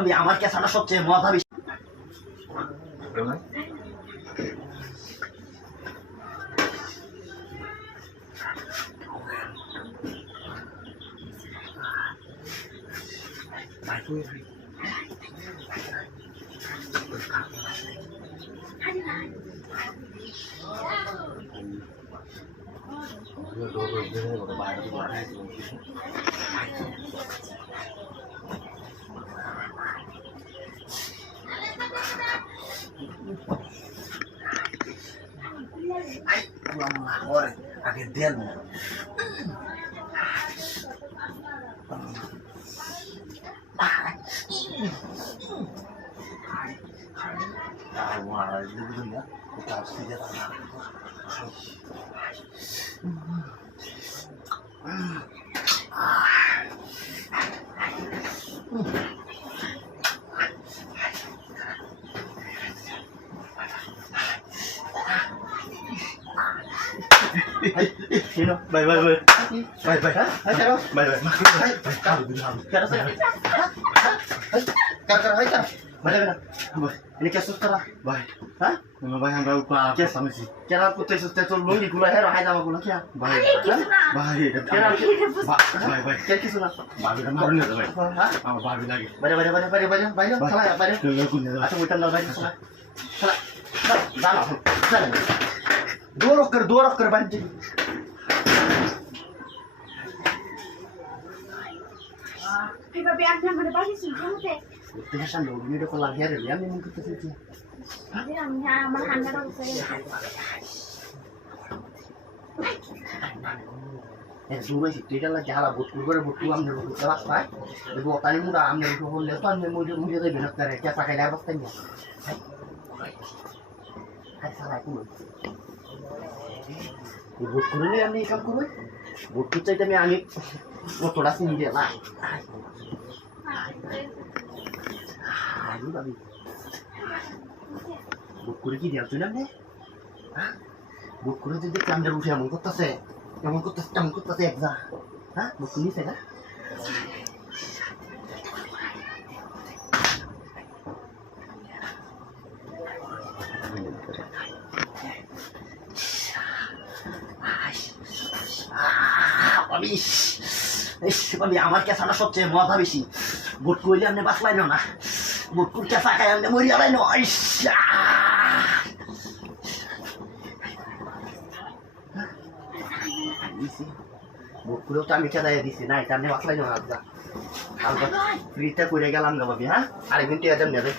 আমি আমার কেসাটা সবচেয়ে মজা বেশি। আগে দেন Bye bye bye. Bye bye. Hai chào. Bye bye. Hai. Chào saya. Kar hai chào. Bye bye. Ini kasus kara. Bye. Hah? Memang bayang bau apa sama sih. Kira aku tes tes lu di gula hero hai nama gula kia. Bye. Bye. Kira bye bye. Kira kisuna. Bye kan baru nih bye. Hah? Sama bye lagi. Bye bye bye bye bye bye. Salah ya bye. Dulu punya. Atau bukan dah bye salah. Salah. Salah. Salah. Dua rocker banjir. Babi anak mana bagi sih kamu teh? Itu kan dulu ini udah kelar hari ya memang kita sih. Ini namanya malahan ada saya. Dulu sih tidak lah jalan buat ambil kelas pak. Ibu tadi muda ambil buat lepas memang dia lebih nak kerja kita pakai lepas tanya. Hai salah aku. Ibu kurang ni ambil kamu kurang. Buat kita jadi ambil. Mau todas ni dia lah. Aduh tapi, buku lagi dia tu namanya, ah, buku itu dia kelam darus yang mungkut tas ekza, ah, buku ni saya. আমি আমার কেসাটা সবচেয়ে মজা বেশি বুট কইলে আপনি বাঁচলাই না বুট কুর কেসা খাই আপনি মরি আলাই না বুট কুরেও তো আমি খেদাই দিছি না এটা আপনি বাঁচলাই না ফ্রিটা করে গেলাম না ভাবি হ্যাঁ আরেকদিন টিয়া যান নেবে